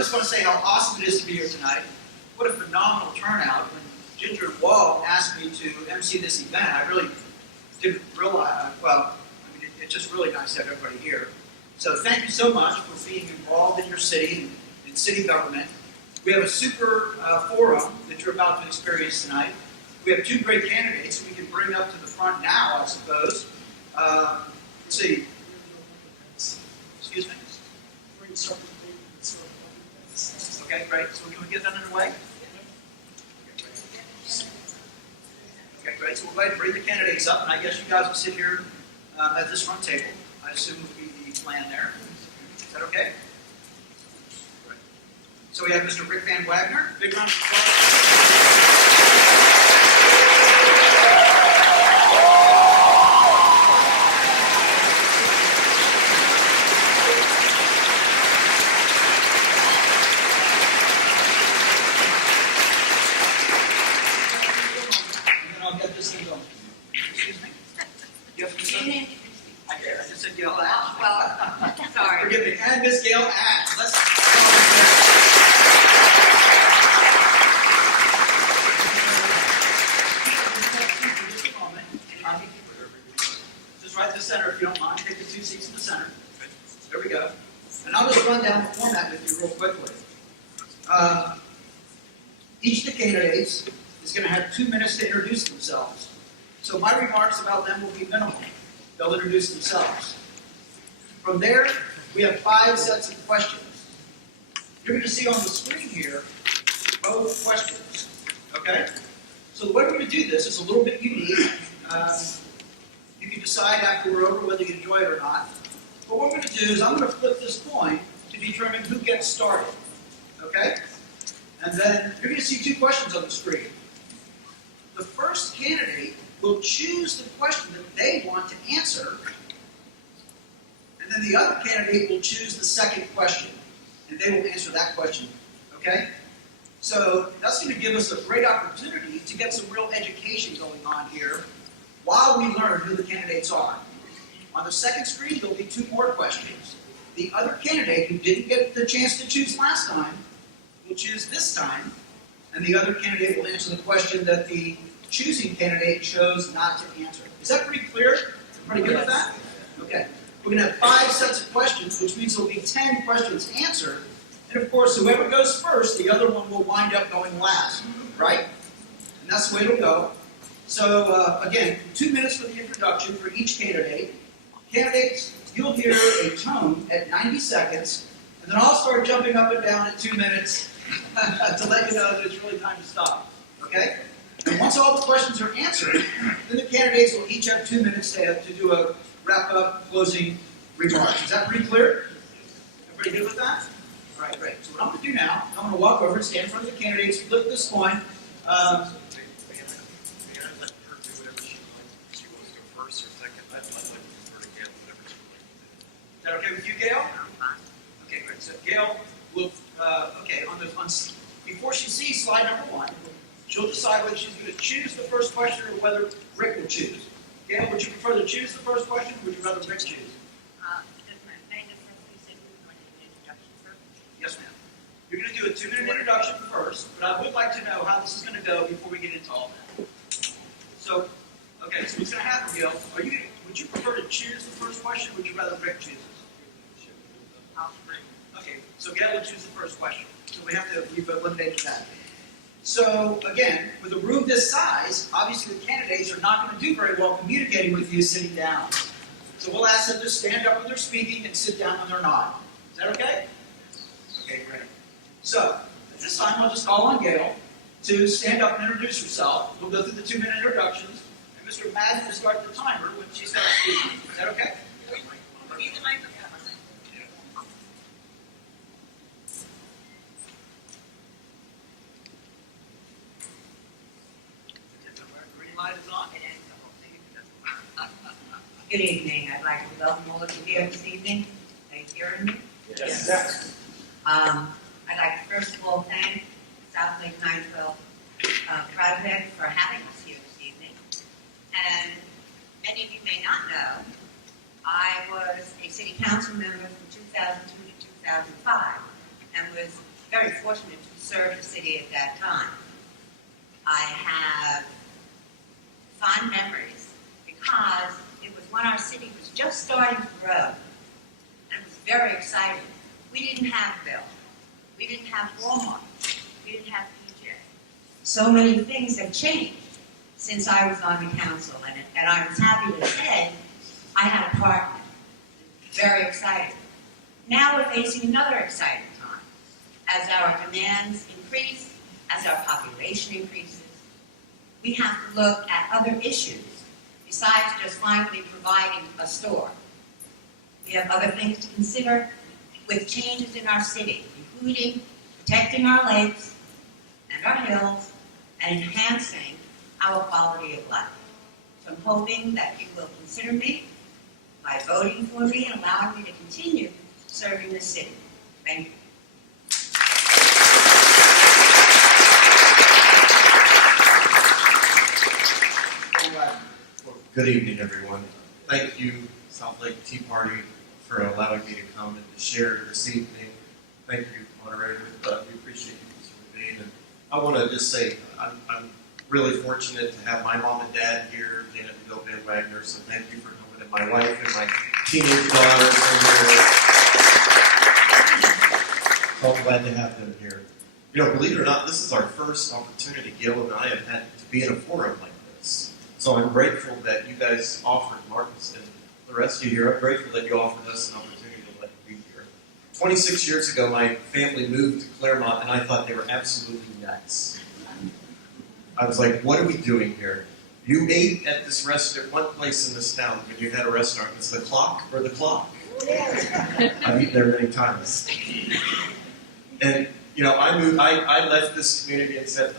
just want to say how awesome it is to be here tonight. What a phenomenal turnout. When Ginger and Walt asked me to MC this event, I really didn't realize, it's just really nice to have everybody here. So thank you so much for being involved in your city and in city government. We have a super forum that you're about to experience tonight. We have two great candidates we can bring up to the front now, I suppose. Let's see. Excuse me? Okay, great. So can we get that underway? Okay, great. So we'll go ahead and bring the candidates up, and I guess you guys will sit here at this front table. I assume would be the plan there. Is that okay? Right. So we have Mr. Rick Van Wagner. Big round of applause. Gail Ash. Well, sorry. Forgive me. And Miss Gail Ash. Let's just right to the center if you don't mind. Take the two seats in the center. There we go. And I'll just run down the format with you real quickly. Each of the candidates is going to have 2 minutes to introduce themselves. So my remarks about them will be minimal. They'll introduce themselves. From there, we have 5 sets of questions. You're going to see on the screen here both questions. Okay? So the way we're going to do this is a little bit unique. You can decide after we're over whether you enjoy it or not. But what we're going to do is I'm going to flip this coin to determine who gets started. Okay? And then you're going to see 2 questions on the screen. The first candidate will choose the question that they want to answer, and then the other candidate will choose the second question, and they will answer that question. Okay? So that's going to give us a great opportunity to get some real education going on here while we learn who the candidates are. On the second screen, there'll be 2 more questions. The other candidate who didn't get the chance to choose last time will choose this time, and the other candidate will answer the question that the choosing candidate chose not to answer. Is that pretty clear? Pretty good with that? Okay. We're going to have 5 sets of questions, which means there'll be 10 questions answered. And of course, whoever goes first, the other one will wind up going last. Right? And that's the way it'll go. So, again, 2 minutes for the introduction for each candidate. Candidates, you'll hear a tone at 90 seconds, and then I'll start jumping up and down at 2 minutes to let you know that it's really time to stop. Okay? And once all the questions are answered, then the candidates will each have 2 minutes to do a wrap-up, closing remarks. Is that pretty clear? Everybody good with that? All right, great. So what I'm going to do now, I'm going to walk over and stand in front of the candidates, flip this coin. Is that okay with you, Gail? Okay, great. So Gail will, before she sees slide number 1, she'll decide whether she's going to choose the first question or whether Rick will choose. Gail, would you prefer to choose the first question, or would you rather Rick choose? Yes, ma'am. You're going to do a 2-minute introduction first, but I would like to know how this is going to go before we get into all that. So, okay, so what's going to happen, Gail? Would you prefer to choose the first question, or would you rather Rick choose it? Okay, so Gail will choose the first question. So we've eliminated that. So, again, with a room this size, obviously the candidates are not going to do very well communicating with you sitting down. So we'll ask them to stand up when they're speaking and sit down when they're not. Is that okay? Okay, great. So, at this time, I'll just call on Gail to stand up and introduce herself. We'll go through the 2-minute introductions, and Mr. Madden will start the timer when she starts speaking. Is that okay? Need the microphone. Good evening. I'd like to welcome all of you here this evening. Are you hearing me? Yes. I'd like to first of all thank South Lake 912 Project for having us here this evening. And many of you may not know, I was a city council member from 2002 to 2005 and was very fortunate to serve the city at that time. I have fond memories because it was when our city was just starting to grow, and it was very exciting. We didn't have Bill. We didn't have Walmart. We didn't have PJ. So many things have changed since I was on the council, and I was happy to say I had a partner. Very excited. Now we're facing another exciting time. As our demands increase, as our population increases, we have to look at other issues besides just finally providing a store. We have other things to consider with changes in our city, including protecting our lakes and our hills and enhancing our quality of life. So I'm hoping that you will consider me by voting for me and allowing me to continue serving the city. Thank you. Good evening, everyone. Thank you, South Lake Tea Party, for allowing me to come and to share this evening. Thank you, moderator. We appreciate you, Mr. Levine. And I want to just say I'm really fortunate to have my mom and dad here, Janet and Bill Van Wagner. So thank you for coming, and my wife and my teenage daughters are here. So I'm glad to have them here. You know, believe it or not, this is our first opportunity, Gil and I have had to be in a forum like this. So I'm grateful that you guys offered, Marcus and the rest of you here, I'm grateful that you offered us an opportunity to let me be here. 26 years ago, my family moved to Claremont, and I thought they were absolutely nuts. I was like, what are we doing here? You ate at this restaurant, one place in this town, when you had a restaurant. It's the Clock or the Clock. I've eaten there many times. And, you know, I left this community and said,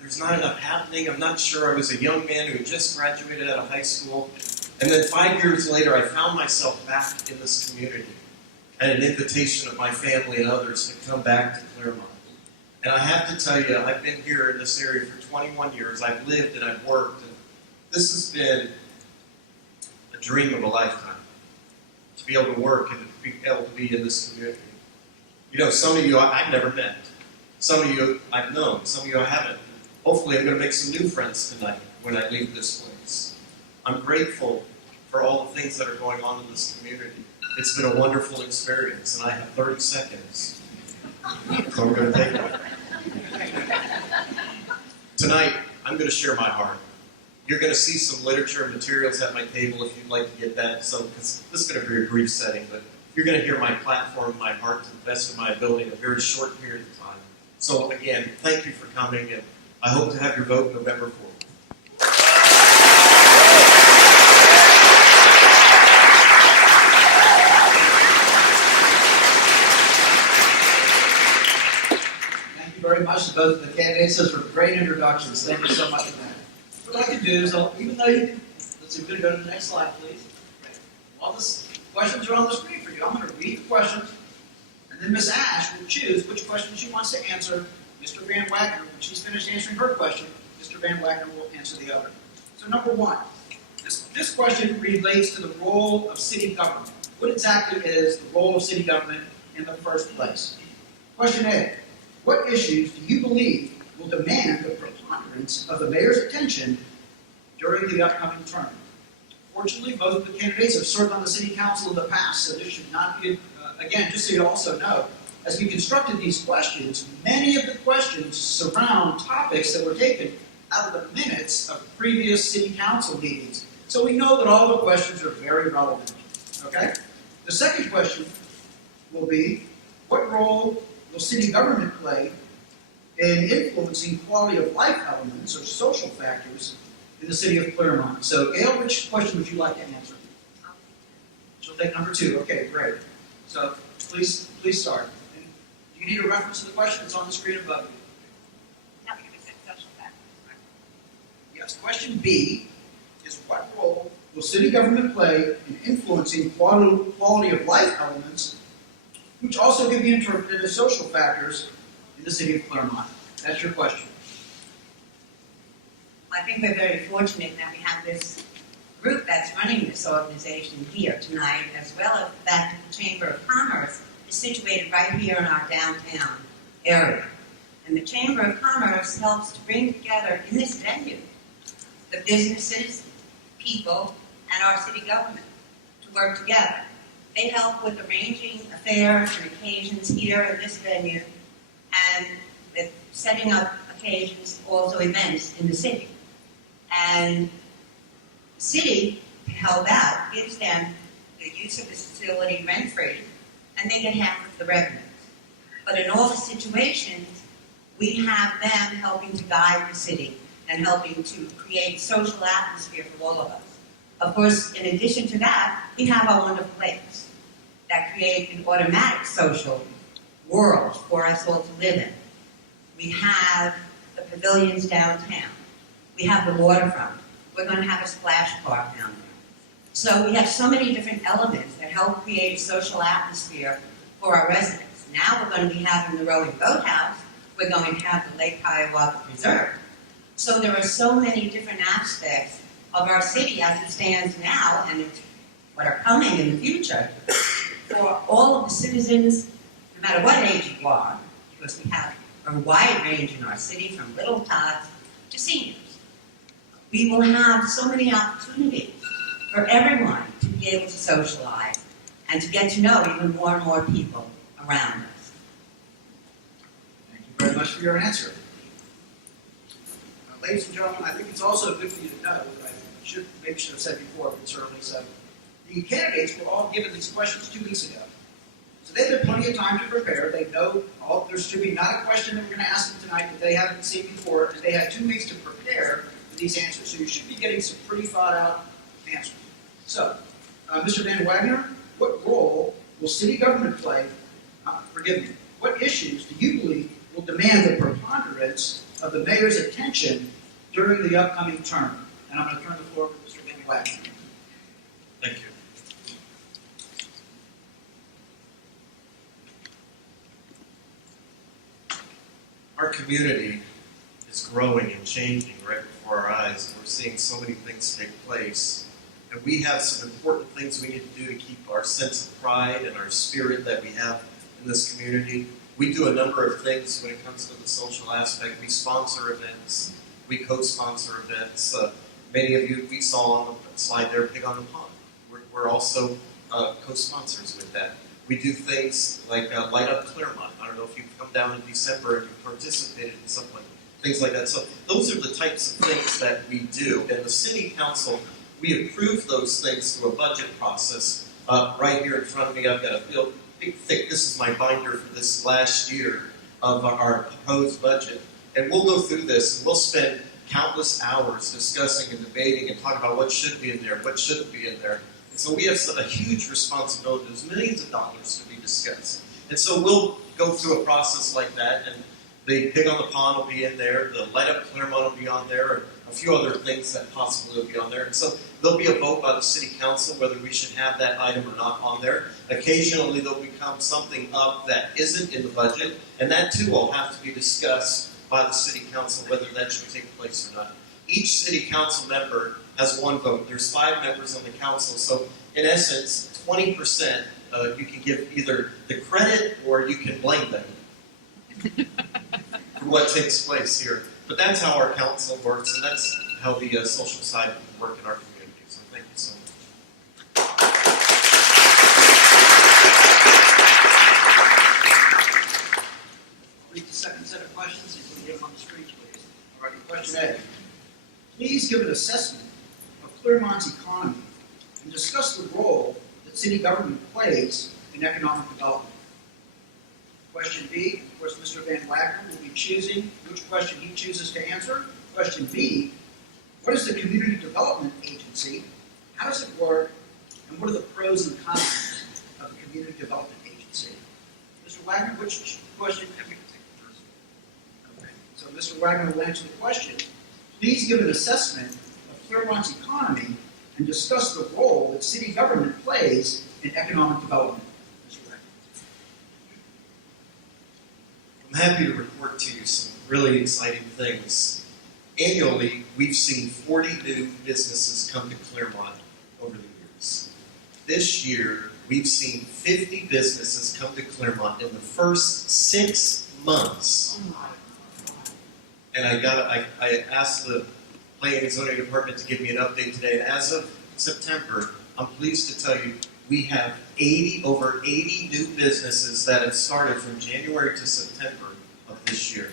there's not enough happening. I'm not sure. I was a young man who had just graduated out of high school. And then 5 years later, I found myself back in this community at an invitation of my family and others to come back to Claremont. And I have to tell you, I've been here in this area for 21 years. I've lived and I've worked. And this has been a dream of a lifetime, to be able to work and to be able to be in this community. You know, some of you I've never met. Some of you I've known. Some of you I haven't. Hopefully I'm going to make some new friends tonight when I leave this place. I'm grateful for all the things that are going on in this community. It's been a wonderful experience, and I have 30 seconds. So I'm going to take it. Tonight, I'm going to share my heart. You're going to see some literature and materials at my table if you'd like to get that. So, because this is going to be a brief setting, but you're going to hear my platform, my heart to the best of my ability in a very short period of time. So again, thank you for coming, and I hope to have your vote November 4th. Thank you very much to both of the candidates. Those were great introductions. Thank you so much for that. What I'd like to do is, even though you can, let's see, we're going to go to the next slide, please. All the questions are on the screen for you. I'm going to read the questions, and then Ms. Ash will choose which questions she wants to answer. Mr. Van Wagner, when she's finished answering her question, Mr. Van Wagner will answer the other. So number one, this question relates to the role of city government. What exactly is the role of city government in the first place? Question A, what issues do you believe will demand the preponderance of the mayor's attention during the upcoming term? Fortunately, both of the candidates have served on the city council in the past, so this should not be, again, just so you also know, as we constructed these questions, many of the questions surround topics that were taken out of the minutes of previous city council meetings. So we know that all the questions are very relevant. Okay? The second question will be, what role will city government play in influencing quality of life elements or social factors in the city of Claremont? So Gail, which question would you like to answer? She'll take number 2. Okay, great. So please start. Do you need a reference to the question? It's on the screen above you. No, because it said social factors, right? Yes. Question B is, what role will city government play in influencing quality of life elements, which also can be interpreted as social factors in the city of Claremont? That's your question. I think we're very fortunate that we have this group that's running this organization here tonight, as well as that the Chamber of Commerce is situated right here in our downtown area. And the Chamber of Commerce helps to bring together in this venue the businesses, people, and our city government to work together. They help with arranging affairs and occasions here in this venue and with setting up occasions, also events in the city. And the city, to help out, gives them the use of this facility rent-free, and they get half of the revenues. But in all the situations, we have them helping to guide the city and helping to create a social atmosphere for all of us. Of course, in addition to that, we have our wonderful lakes that create an automatic social world for us all to live in. We have the pavilions downtown. We have the waterfront. We're going to have a splash park down there. So we have so many different elements that help create a social atmosphere for our residents. Now we're going to be having the rowing boathouse. We're going to have the Lake Hiawatha Preserve. So there are so many different aspects of our city as it stands now and what are coming in the future for all of the citizens, no matter what age you are, because we have a wide range in our city from little tots to seniors. We will have so many opportunities for everyone to be able to socialize and to get to know even more and more people around us. Thank you very much for your answer. Ladies and gentlemen, I think it's also good for you to know, that I maybe should have said before, but it's early, so the candidates were all given these questions 2 weeks ago. So they've had plenty of time to prepare. They know there should be not a question that we're going to ask them tonight that they haven't seen before, and they had 2 weeks to prepare for these answers. So you should be getting some pretty thought out answers. So, Mr. Van Wagner, what role will city government play, what issues do you believe will demand the preponderance of the mayor's attention during the upcoming term? And I'm going to turn the floor over to Mr. Van Wagner. Thank you. Our community is growing and changing right before our eyes. We're seeing so many things take place. And we have some important things we need to do to keep our sense of pride and our spirit that we have in this community. We do a number of things when it comes to the social aspect. We sponsor events. We co-sponsor events. Many of you, we saw on the slide there, Pig on the Pond. We're also co-sponsors with that. We do things like Light Up Claremont. I don't know if you've come down in December and you've participated in something like things like that. So those are the types of things that we do. And the City Council, we approve those things through a budget process. Right here in front of me, I've got a big, thick, this is my binder for this last year of our proposed budget. And we'll go through this, and we'll spend countless hours discussing and debating and talking about what should be in there, what shouldn't be in there. And so we have a huge responsibility. There's millions of dollars to be discussed. And so we'll go through a process like that, and the Pig on the Pond will be in there, the Light Up Claremont will be on there, and a few other things that possibly will be on there. And so there'll be a vote by the City Council whether we should have that item or not on there. Occasionally there'll become something up that isn't in the budget, and that too will have to be discussed by the City Council whether that should take place or not. Each City Council member has one vote. There's 5 members on the council, so in essence, 20% you can give either the credit or you can blame them for what takes place here. But that's how our council works, and that's how the social side will work in our community. So thank you so much. Read the second set of questions, and you can get them on the screen, please. All right, question A. Please give an assessment of Claremont's economy and discuss the role that city government plays in economic development. Question B, of course, Mr. Van Wagner will be choosing which question he chooses to answer. Question B, what is the Community Development Agency? How does it work? And what are the pros and cons of the Community Development Agency? Mr. Wagner, which question? Okay, so Mr. Wagner will answer the question. Please give an assessment of Claremont's economy and discuss the role that city government plays in economic development. Mr. Wagner. I'm happy to report to you some really exciting things. Annually, we've seen 40 new businesses come to Claremont over the years. This year, we've seen 50 businesses come to Claremont in the first 6 months. And I asked the Planning and Zoning Department to give me an update today. As of September, I'm pleased to tell you we have over 80 new businesses that have started from January to September of this year.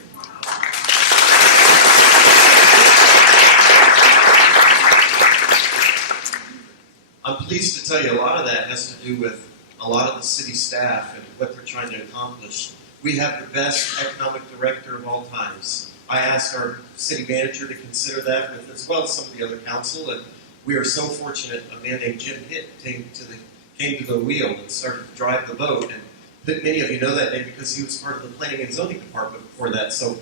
I'm pleased to tell you a lot of that has to do with a lot of the city staff and what they're trying to accomplish. We have the best economic director of all times. I asked our city manager to consider that, with, as well as some of the other council, and we are so fortunate a man named Jim Hitt came to the wheel and started to drive the boat. And many of you know that name because he was part of the Planning and Zoning Department before that. So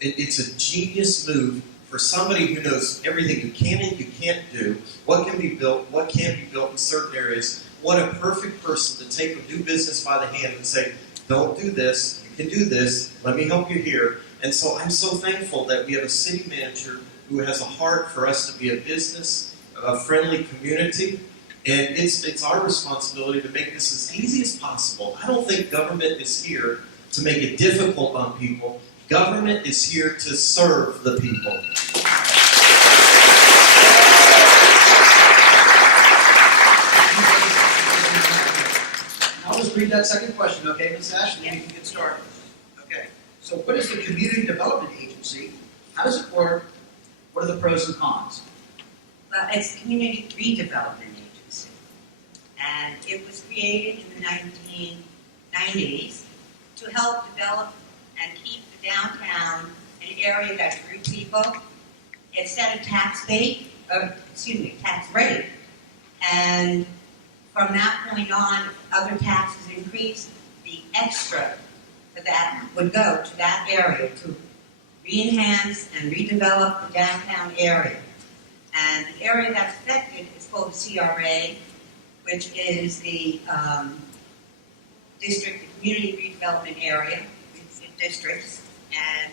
it's a genius move for somebody who knows everything you can and you can't do, what can be built, what can't be built in certain areas. What a perfect person to take a new business by the hand and say, don't do this, you can do this, let me help you here. And so I'm so thankful that we have a city manager who has a heart for us to be a business, a friendly community, and it's our responsibility to make this as easy as possible. I don't think government is here to make it difficult on people. Government is here to serve the people. I'll just read that second question, okay, Ms. Ash, and then you can get started. Okay, so what is the Community Development Agency? How does it work? What are the pros and cons? Well, it's a community redevelopment agency, and it was created in the 1990s to help develop and keep the downtown an area that drew people. It set a tax rate, and from that point on, if other taxes increased, the extra for that would go to that area to re-enhance and redevelop the downtown area. And the area that's affected is called the CRA, which is the district, the community redevelopment area, districts, and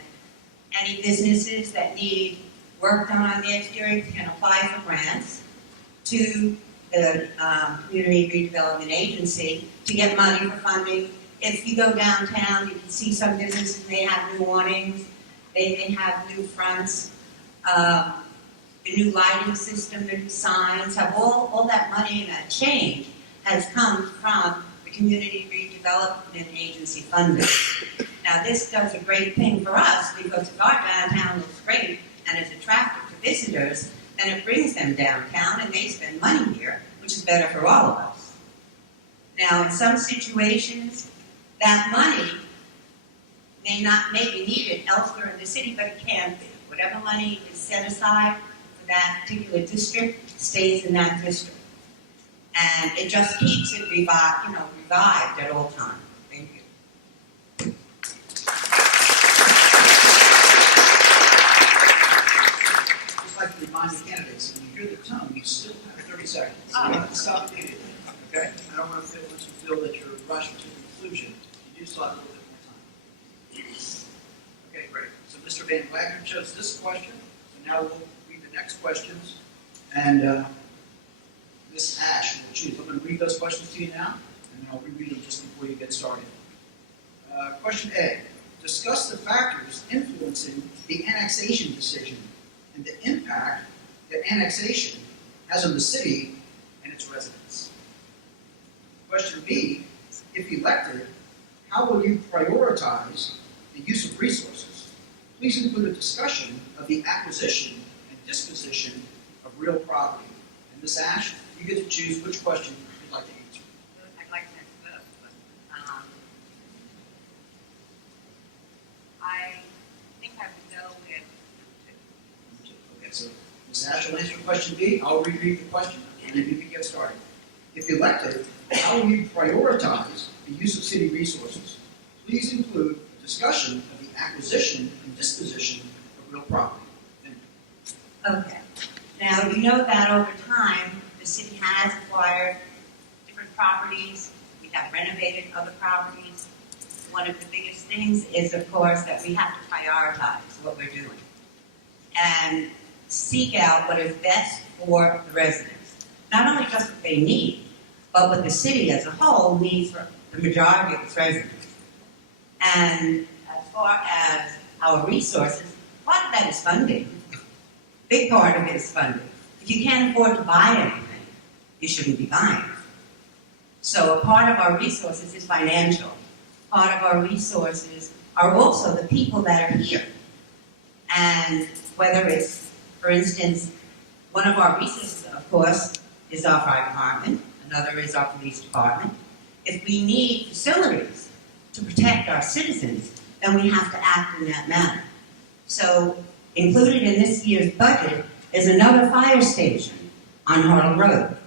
any businesses that need work done on the exterior can apply for grants to the Community Redevelopment Agency to get money for funding. If you go downtown, you can see some businesses, they have new awnings, they have new fronts, the new lighting system, the new signs, have all that money and that change has come from the Community Redevelopment Agency funding. Now this does a great thing for us because if our downtown looks great and is attractive to visitors, then it brings them downtown and they spend money here, which is better for all of us. Now in some situations, that money may be needed elsewhere in the city, but it can be. Whatever money is set aside for that particular district stays in that district. And it just keeps it revived at all times. Thank you. Just like to remind the candidates, when you hear the tone, you still have 30 seconds. So you have to stop immediately. Okay? I don't want to feel that you feel that you're rushing to conclusion. You do still have a little bit more time. Okay, great. So Mr. Van Wagner chose this question. So now we'll read the next questions. And Ms. Ash will choose. I'm going to read those questions to you now, and I'll reread them just before you get started. Question A. Discuss the factors influencing the annexation decision and the impact that annexation has on the city and its residents. Question B. If elected, how will you prioritize the use of resources? Please include a discussion of the acquisition and disposition of real property. And Ms. Ash, you get to choose which question you'd like to answer. I'd like to answer both, but I think I would go with Okay, so Ms. Ash will answer question B. I'll reread the question, and then you can get started. If elected, how will you prioritize the use of city resources? Please include a discussion of the acquisition and disposition of real property. Thank you. Okay. Now, you know that over time, the city has acquired different properties. We have renovated other properties. One of the biggest things is, of course, that we have to prioritize what we're doing and seek out what is best for the residents. Not only just what they need, but what the city as a whole needs for the majority of its residents. And far as our resources, part of that is funding. Big part of it is funding. If you can't afford to buy anything, you shouldn't be buying. So a part of our resources is financial. Part of our resources are also the people that are here. And whether it's, for instance, one of our resources, of course, is our fire department. Another is our police department. If we need facilities to protect our citizens, then we have to act in that manner. So included in this year's budget is another fire station on Mayoral Road,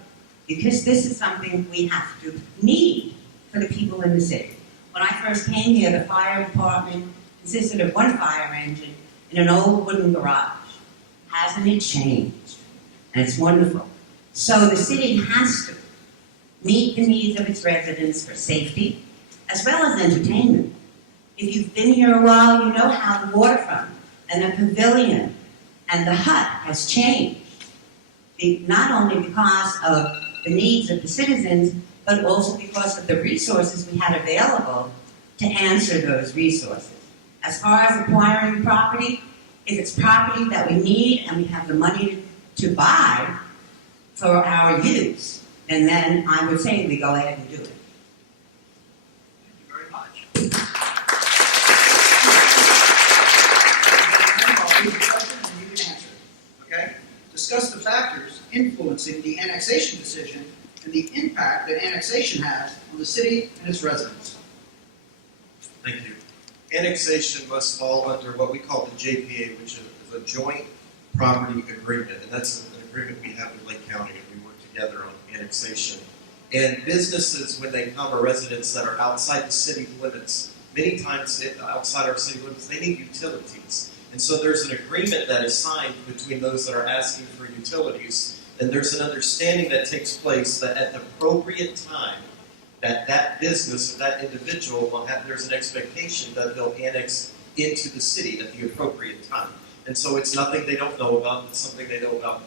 because this is something we have to need for the people in the city. When I first came here, the fire department consisted of one fire engine in an old wooden garage. Hasn't it changed? And it's wonderful. So the city has to meet the needs of its residents for safety, as well as entertainment. If you've been here a while, you know how the waterfront and the pavilion and the hut has changed. Not only because of the needs of the citizens, but also because of the resources we had available to answer those resources. As far as acquiring property, if it's property that we need and we have the money to buy for our use, and then I would say we go ahead and do it. Thank you very much. I'll read the question and you can answer it. Okay? Discuss the factors influencing the annexation decision and the impact that annexation has on the city and its residents. Thank you. Annexation must fall under what we call the JPA, which is a joint property agreement, and that's an agreement we have with Lake County, and we work together on annexation. And businesses, when they come, or residents that are outside the city limits, many times outside our city limits, they need utilities. And so there's an agreement that is signed between those that are asking for utilities, and there's an understanding that takes place that at the appropriate time, that business or that individual will have, there's an expectation that they'll annex into the city at the appropriate time. And so it's nothing they don't know about, it's something they know about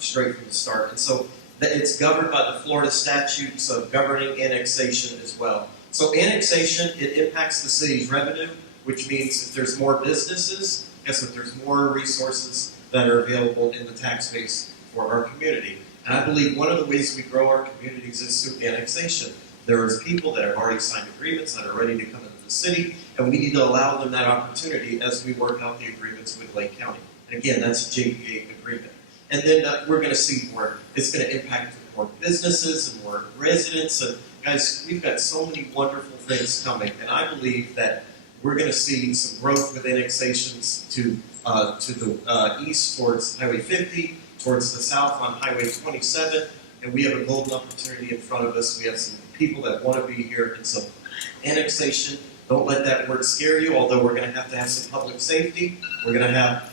straight from the start. And so it's governed by the Florida statutes of governing annexation as well. So annexation, it impacts the city's revenue, which means if there's more businesses, guess what, there's more resources that are available in the tax base for our community. And I believe one of the ways we grow our communities is through annexation. There are people that have already signed agreements that are ready to come into the city, and we need to allow them that opportunity as we work out the agreements with Lake County. And again, that's a JPA agreement. And then we're going to see more. It's going to impact more businesses and more residents. And guys, we've got so many wonderful things coming, and I believe that we're going to see some growth with annexations to the east towards Highway 50, towards the south on Highway 27, and we have a golden opportunity in front of us. We have some people that want to be here, and so annexation, don't let that word scare you, although we're going to have some public safety. We're going to have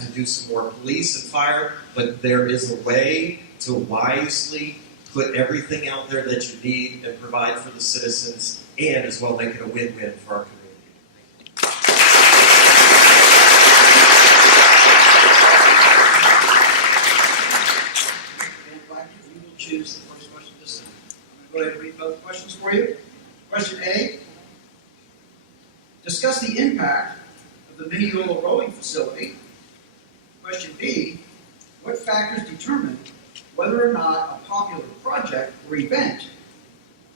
to do some more police and fire, but there is a way to wisely put everything out there that you need and provide for the citizens, and as well make it a win-win for our community. Choose the first question this time. I'm going to go ahead and read both questions for you. Question A, discuss the impact of the Mayoral rowing facility. Question B, what factors determine whether or not a popular project or event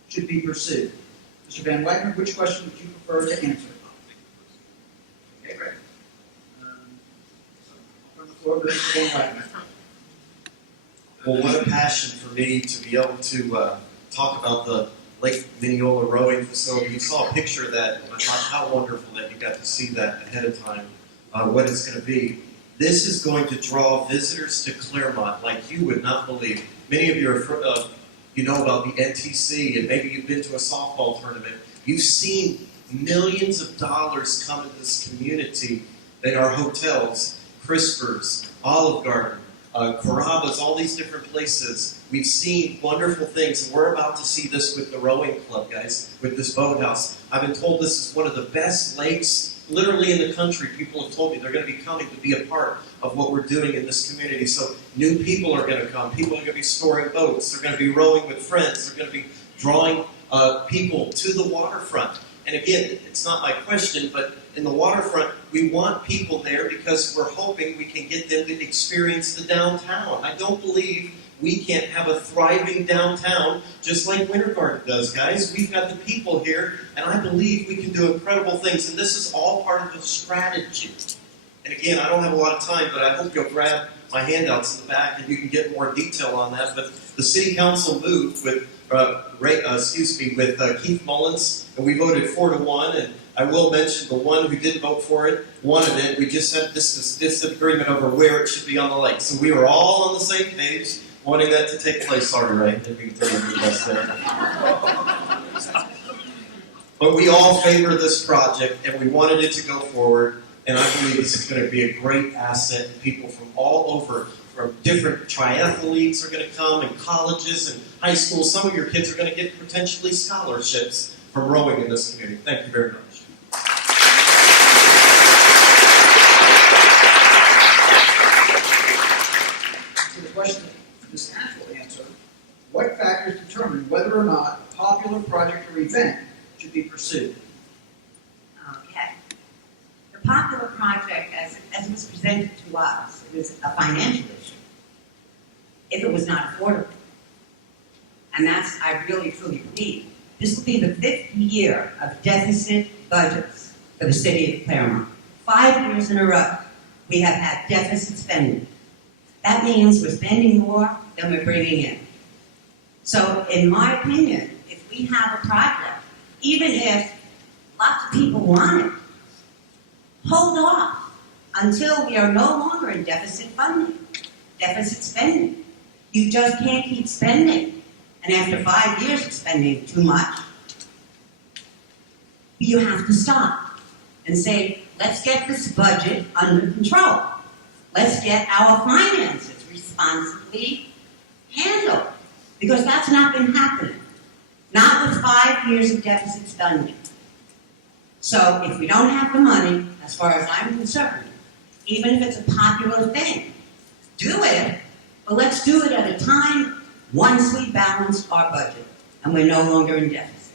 should be pursued? Mr. Van Wagner, which question would you prefer to answer? Okay, great. I'll turn the floor to Mr. Van Wagner. Well, what a passion for me to be able to talk about the Lake Mineola rowing facility. You saw a picture of that, and I thought how wonderful that you got to see that ahead of time, what it's going to be. This is going to draw visitors to Claremont like you would not believe. Many of you are, you know about the NTC, and maybe you've been to a softball tournament. You've seen millions of dollars come into this community in our hotels, Crispers, Olive Garden, Carrabba's, all these different places. We've seen wonderful things, and we're about to see this with the rowing club, guys, with this boathouse. I've been told this is one of the best lakes, literally in the country. People have told me they're going to be coming to be a part of what we're doing in this community. So new people are going to come. People are going to be storing boats. They're going to be rowing with friends. They're going to be drawing people to the waterfront. And again, it's not my question, but in the waterfront, we want people there because we're hoping we can get them to experience the downtown. I don't believe we can't have a thriving downtown just like Winter Garden does, guys. We've got the people here, and I believe we can do incredible things. And this is all part of the strategy. And again, I don't have a lot of time, but I hope you'll grab my handouts in the back and you can get more detail on that. But the City Council moved with Keith Mullins, and we voted 4-1. And I will mention the one who didn't vote for it wanted it. We just had this disagreement over where it should be on the lake. So we were all on the same page, wanting that to take place. Sorry, Ray, didn't mean to tell you best there. But we all favor this project, and we wanted it to go forward. And I believe this is going to be a great asset. People from all over, from different triathletes are going to come, and colleges and high schools. Some of your kids are going to get potentially scholarships from rowing in this community. Thank you very much. So the question this actual answer: what factors determine whether or not a popular project or event should be pursued? Okay. The popular project, as it was presented to us, it was a financial issue. If it was not affordable. And that's, I really truly believe, this will be the 5th year of deficit budgets for the city of Claremont. 5 years in a row, we have had deficit spending. That means we're spending more than we're bringing in. So, in my opinion, if we have a project, even if lots of people want it, hold off until we are no longer in deficit funding, deficit spending. You just can't keep spending. And after 5 years of spending too much, you have to stop and say, let's get this budget under control. Let's get our finances responsibly handled. Because that's not been happening. Not with 5 years of deficit spending. So if we don't have the money, as far as I'm concerned, even if it's a popular thing, do it, but let's do it at a time once we balance our budget and we're no longer in deficit.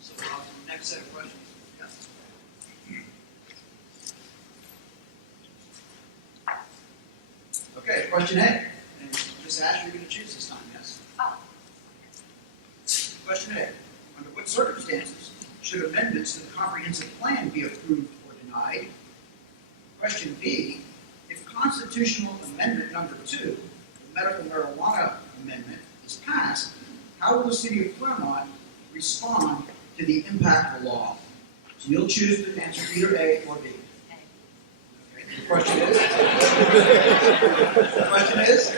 So next set of questions. Yes. Okay, question A. And Ms. Ash, you're going to choose this time, yes? Oh. Question A. Under what circumstances should amendments to the comprehensive plan be approved or denied? Question B. If constitutional amendment number 2, the medical marijuana amendment, is passed, how will the city of Claremont respond to the impact of the law? So you'll choose to answer either A or B. Okay. The question is,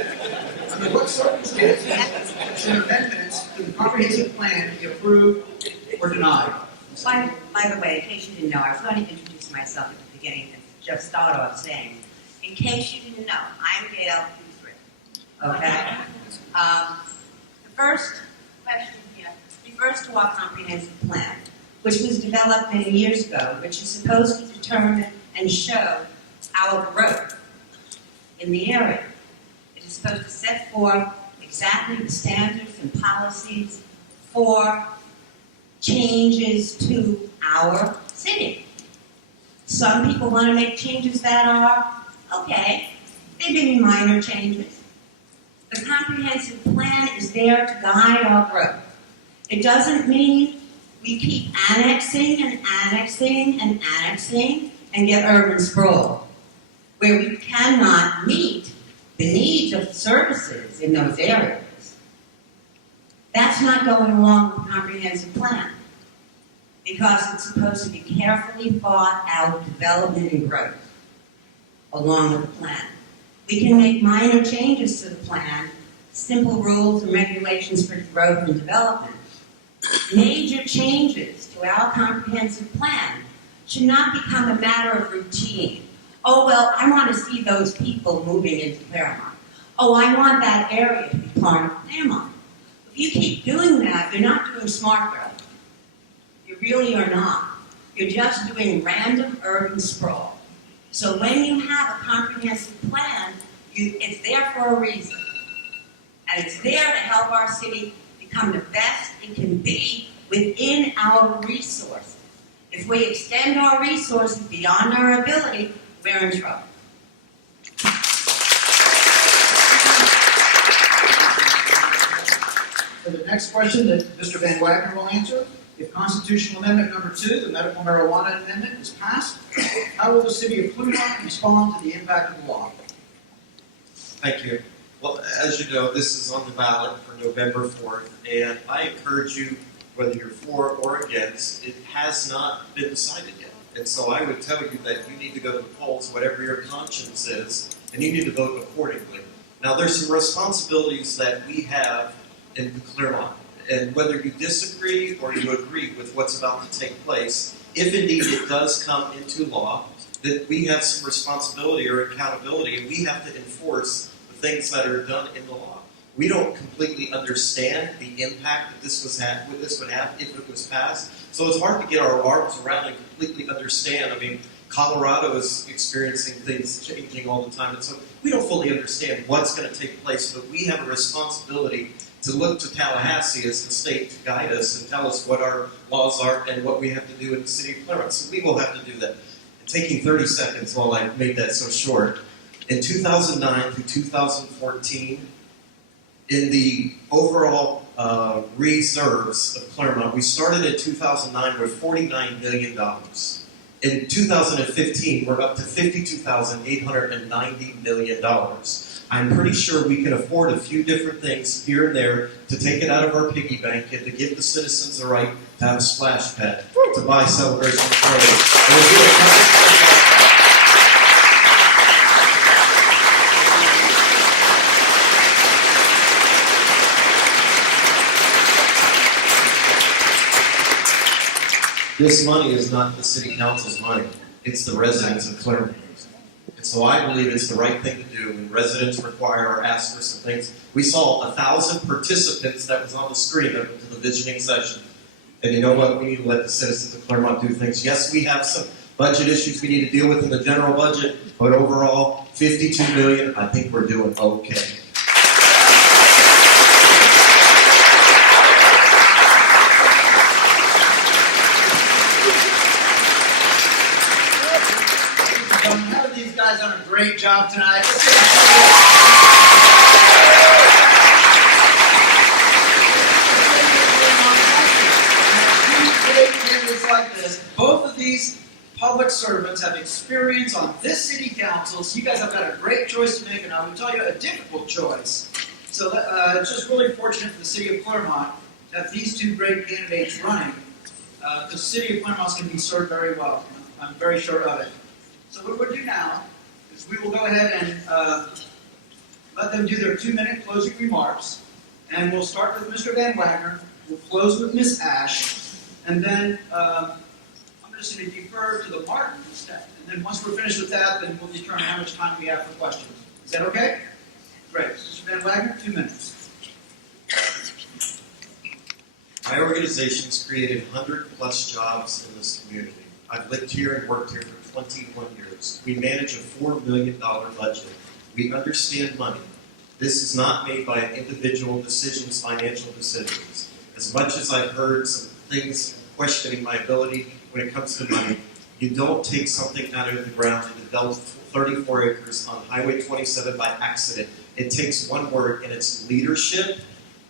under what circumstances should amendments to the comprehensive plan be approved or denied? By the way, in case you didn't know, I was going to introduce myself at the beginning and just start off saying, in case you didn't know, I'm Gail Lutheran. Okay? The first question here refers to our comprehensive plan, which was developed many years ago, which is supposed to determine and show our growth in the area. It is supposed to set forth exactly the standards and policies for changes to our city. Some people want to make changes that are, okay, they may be minor changes. The comprehensive plan is there to guide our growth. It doesn't mean we keep annexing and annexing and annexing and get urban sprawl, where we cannot meet the needs of services in those areas. That's not going along with the comprehensive plan, because it's supposed to be carefully thought out development and growth along with the plan. We can make minor changes to the plan, simple rules and regulations for growth and development. Major changes to our comprehensive plan should not become a matter of routine. Oh, well, I want to see those people moving into Claremont. Oh, I want that area to be part of Claremont. If you keep doing that, you're not doing smart growth. You really are not. You're just doing random urban sprawl. So when you have a comprehensive plan, it's there for a reason. And it's there to help our city become the best it can be within our resources. If we extend our resources beyond our ability, we're in trouble. For the next question that Mr. Van Wagner will answer, if constitutional amendment number 2, the medical marijuana amendment, is passed, how will the city of Claremont respond to the impact of the law? Thank you. Well, as you know, this is on the ballot for November 4th, and I encourage you, whether you're for or against, it has not been decided yet. And so I would tell you that you need to go to the polls, whatever your conscience is, and you need to vote accordingly. Now, there's some responsibilities that we have in Claremont, and whether you disagree or you agree with what's about to take place, if indeed it does come into law, that we have some responsibility or accountability, and we have to enforce the things that are done in the law. We don't completely understand the impact that this would have if it was passed, so it's hard to get our arms around and completely understand. I mean, Colorado is experiencing things changing all the time, and so we don't fully understand what's going to take place, but we have a responsibility to look to Tallahassee as the state to guide us and tell us what our laws are and what we have to do in the city of Claremont. So we will have to do that. And taking 30 seconds while I made that so short, in 2009 through 2014, in the overall reserves of Claremont, we started in 2009 with $49 million. In 2015, we're up to $52,890 million. I'm pretty sure we can afford a few different things here and there to take it out of our piggy bank and to give the citizens the right to have a splash pad, to buy celebration clothes. And we'll do a This money is not the city council's money. It's the residents of Claremont. And so I believe it's the right thing to do when residents require or ask for some things. We saw 1,000 participants that was on the screen to the visioning session. And you know what? We need to let the citizens of Claremont do things. Yes, we have some budget issues we need to deal with in the general budget, but overall, $52 million, I think we're doing okay. These guys done a great job tonight. Like this, both of these public servants have experience on this city council, so you guys have got a great choice to make, and I will tell you a difficult choice. So it's just really fortunate for the city of Claremont to have these two great candidates running. The city of Claremont is going to be served very well. I'm very sure of it. So what we'll do now is we will go ahead and let them do their 2-minute closing remarks. And we'll start with Mr. Van Wagner. We'll close with Ms. Ash. And then I'm just going to defer to the Martin step. And then once we're finished with that, then we'll determine how much time we have for questions. Is that okay? Great. Mr. Van Wagner, 2 minutes. My organization's created 100+ jobs in this community. I've lived here and worked here for 21 years. We manage a $4 million budget. We understand money. This is not made by individual decisions, financial decisions. As much as I've heard some things questioning my ability when it comes to money, you don't take something out of the ground and develop 34 acres on Highway 27 by accident. It takes one word, and it's leadership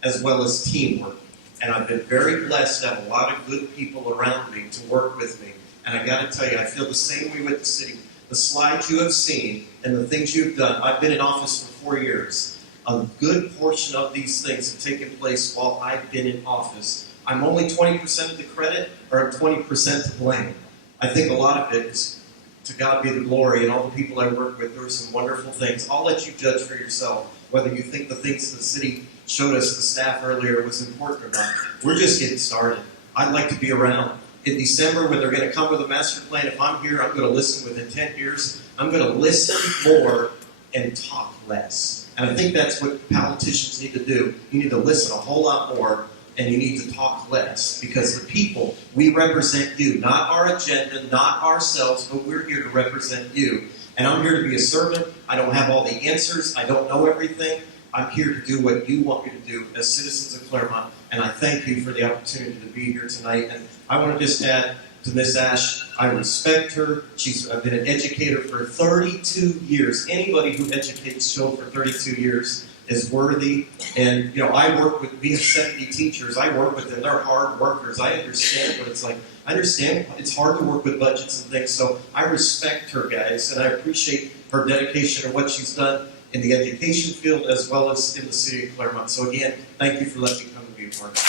as well as teamwork. And I've been very blessed to have a lot of good people around me to work with me. And I got to tell you, I feel the same way with the city. The slides you have seen and the things you've done, I've been in office for 4 years. A good portion of these things have taken place while I've been in office. I'm only 20% of the credit, or 20% to blame. I think a lot of it is to God be the glory, and all the people I work with, there were some wonderful things. I'll let you judge for yourself whether you think the things the city showed us, the staff earlier, was important or not. We're just getting started. I'd like to be around. In December, when they're going to come with a master plan, if I'm here, I'm going to listen within 10 years. I'm going to listen more and talk less. And I think that's what politicians need to do. You need to listen a whole lot more and you need to talk less, because the people, we represent you, not our agenda, not ourselves, but we're here to represent you. And I'm here to be a servant. I don't have all the answers. I don't know everything. I'm here to do what you want me to do as citizens of Claremont, and I thank you for the opportunity to be here tonight. And I want to just add to Miss Ash, I respect her. I've been an educator for 32 years. Anybody who educates children for 32 years is worthy. And, we have 70 teachers. I work with them. They're hard workers. I understand what it's like. I understand it's hard to work with budgets and things. So I respect her, guys, and I appreciate her dedication and what she's done in the education field as well as in the city of Claremont. So again, thank you for letting me come and be a part of it.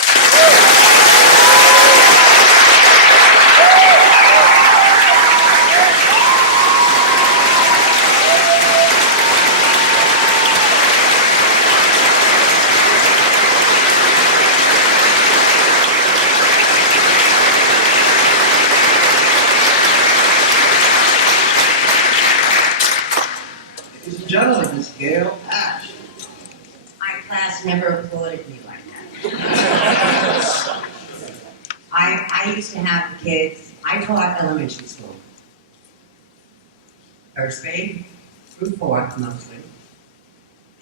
Ladies and gentlemen, Ms. Gail Ash. My class never applauded me like that. I used to have the kids, I taught elementary school. First grade through fourth mostly.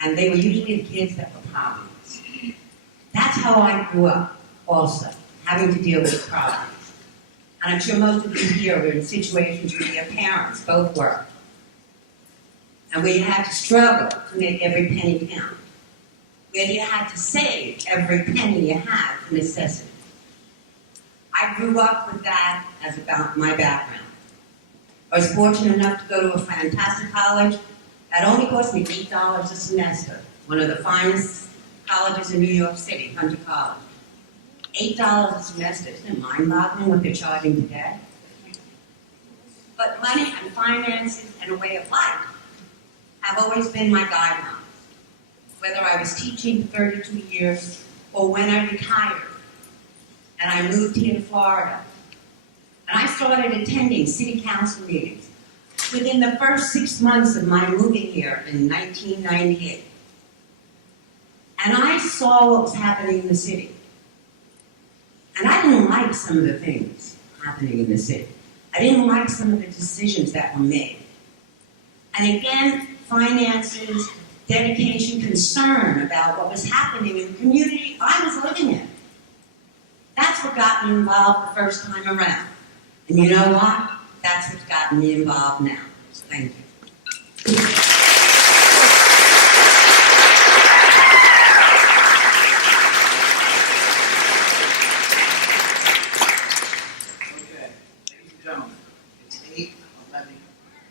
And they were usually the kids that were problems. That's how I grew up also, having to deal with problems. And I'm sure most of you here were in situations where your parents both worked. And where you had to struggle to make every penny count. Where you had to save every penny you had for necessity. I grew up with that as about my background. I was fortunate enough to go to a fantastic college that only cost me $8 a semester. One of the finest colleges in New York City, Hunter College. $8 a semester. Isn't it mind-boggling what they're charging today? But money and finances and a way of life have always been my guidelines. Whether I was teaching for 32 years or when I retired and I moved here to Florida. And I started attending city council meetings within the first 6 months of my moving here in 1998. And I saw what was happening in the city. And I didn't like some of the things happening in the city. I didn't like some of the decisions that were made. And again, finances, dedication, concern about what was happening in the community I was living in. That's what got me involved the first time around. And you know what? That's what's gotten me involved now. So thank you. Okay, ladies and gentlemen, it's 8:11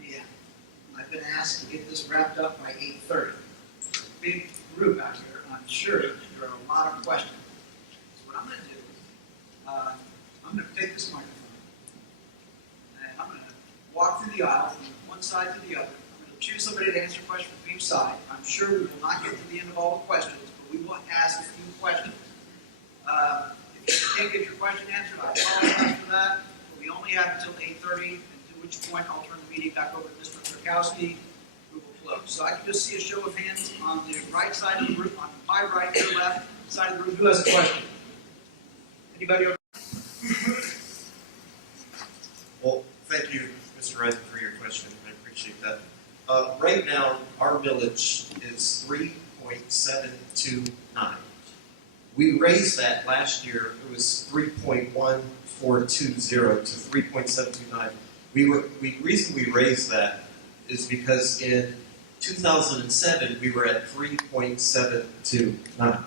p.m. I've been asked to get this wrapped up by 8:30. Big group out here, and I'm sure there are a lot of questions. So what I'm going to do is, I'm going to take this microphone, and I'm going to walk through the aisle from one side to the other. I'm going to choose somebody to answer a question from each side. I'm sure we will not get to the end of all the questions, but we will ask a few questions. If you can't get your question answered, I apologize for that. But we only have until 8:30, and to which point I'll turn the meeting back over to Mr. Zerkowski, who will close. So I can just see a show of hands on the right side of the room, on my right, your left side of the room. Who has a question? Anybody over? Well, thank you, Mr. Reisman, for your question. I appreciate that. Right now, our millage is 3.729. We raised that last year. It was 3.1420 to 3.729. The reason we raised that is because in 2007 we were at 3.729.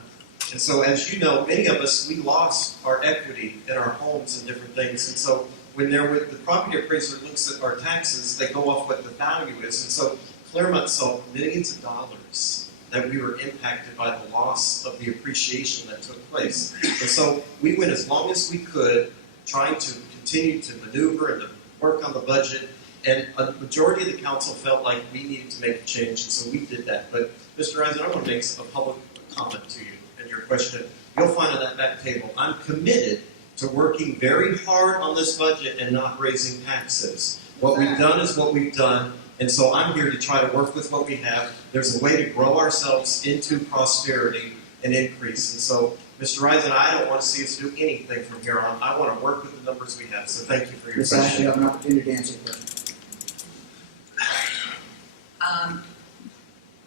And so, as you know, many of us, we lost our equity in our homes and different things. And so when the property appraiser looks at our taxes, they go off what the value is. And so Claremont saw millions of dollars that we were impacted by the loss of the appreciation that took place. And so we went as long as we could, trying to continue to maneuver and to work on the budget. And a majority of the council felt like we needed to make a change, and so we did that. But Mr. Reisman, I want to make a public comment to you and your question. You'll find on that back table, I'm committed to working very hard on this budget and not raising taxes. What we've done is what we've done, and so I'm here to try to work with what we have. There's a way to grow ourselves into prosperity and increase. And so Mr. Risen, I don't want to see us do anything from here on. I want to work with the numbers we have. So thank you for your Ms. Ash, question. you have an opportunity to answer the question.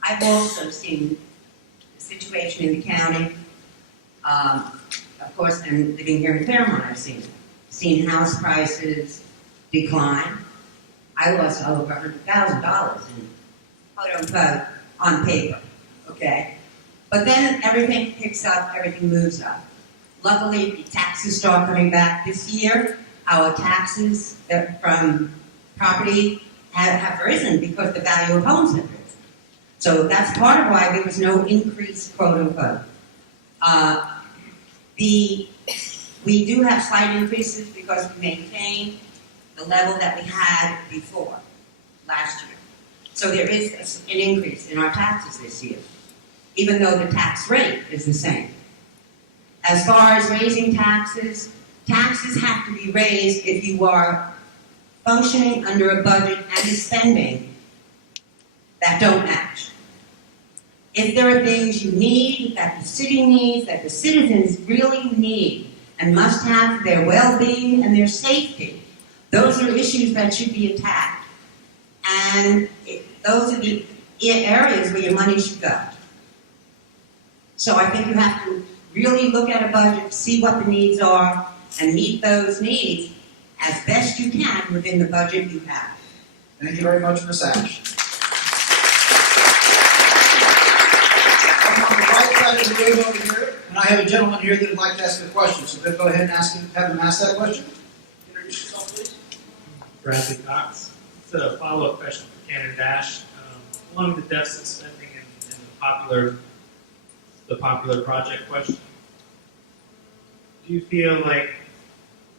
I've also seen the situation in the county. Of course, and living here in Claremont, I've seen house prices decline. I lost over $100,000 in quote unquote on paper. Okay, but then everything picks up, everything moves up. Luckily, the taxes start coming back this year. Our taxes from property have risen because the value of homes have risen. So that's part of why there was no increase, quote unquote. We do have slight increases because we maintain the level that we had before last year. So there is an increase in our taxes this year, even though the tax rate is the same. As far as raising taxes, taxes have to be raised if you are functioning under a budget and spending that don't match. If there are things you need, that the city needs, that the citizens really need, and must have for their well-being and their safety, those are issues that should be attacked. And those are the areas where your money should go. So I think you have to really look at a budget, see what the needs are, and meet those needs as best you can within the budget you have. Thank you very much, Ms. Ash. I'm on the right side of the room over here, and I have a gentleman here that would like to ask a question. So then go ahead and have him ask that question. Introduce yourself, please. Bradley Cox. It's a follow-up question for Ken and Dash. Along the deficit spending and the popular project question, do you feel like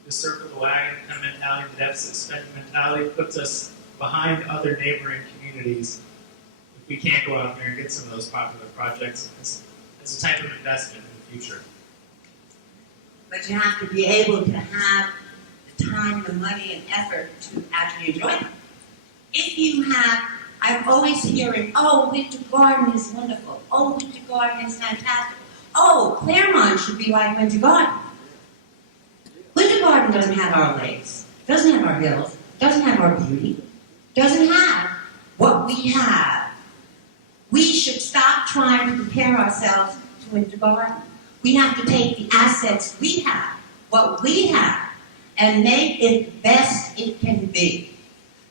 the circle the wagon kind of mentality, the deficit spending mentality, puts us behind other neighboring communities if we can't go out there and get some of those popular projects as a type of investment in the future? But you have to be able to have the time, the money, and effort to actually enjoy them. If you have, I'm always hearing, oh, Winter Garden is wonderful. Oh, Winter Garden is fantastic. Oh, Claremont should be like Winter Garden. Winter Garden doesn't have our lakes, doesn't have our hills, doesn't have our beauty, doesn't have what we have. We should stop trying to compare ourselves to Winter Garden. We have to take the assets we have, what we have, and make it the best it can be.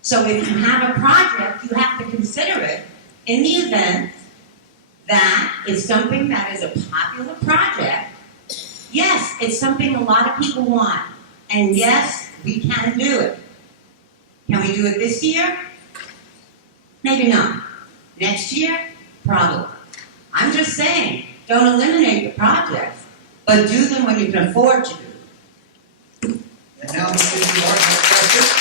So if you have a project, you have to consider it in the event that it's something that is a popular project. Yes, it's something a lot of people want. And yes, we can do it. Can we do it this year? Maybe not. Next year? Probably. I'm just saying, don't eliminate the projects, but do them when you can afford to do them. And now, Mr. Martin, question.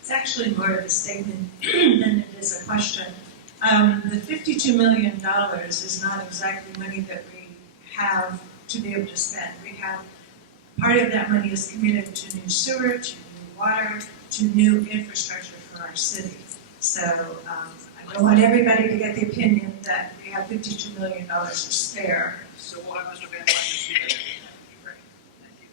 It's actually more of a statement than it is a question. The $52 million is not exactly money that we have to be able to spend. We have, part of that money is committed to new sewer, to new water, to new infrastructure for our city. So I don't want everybody to get the opinion that we have $52 million to spare. So we'll have Mr. Van Wyk speak. Great. Thank you.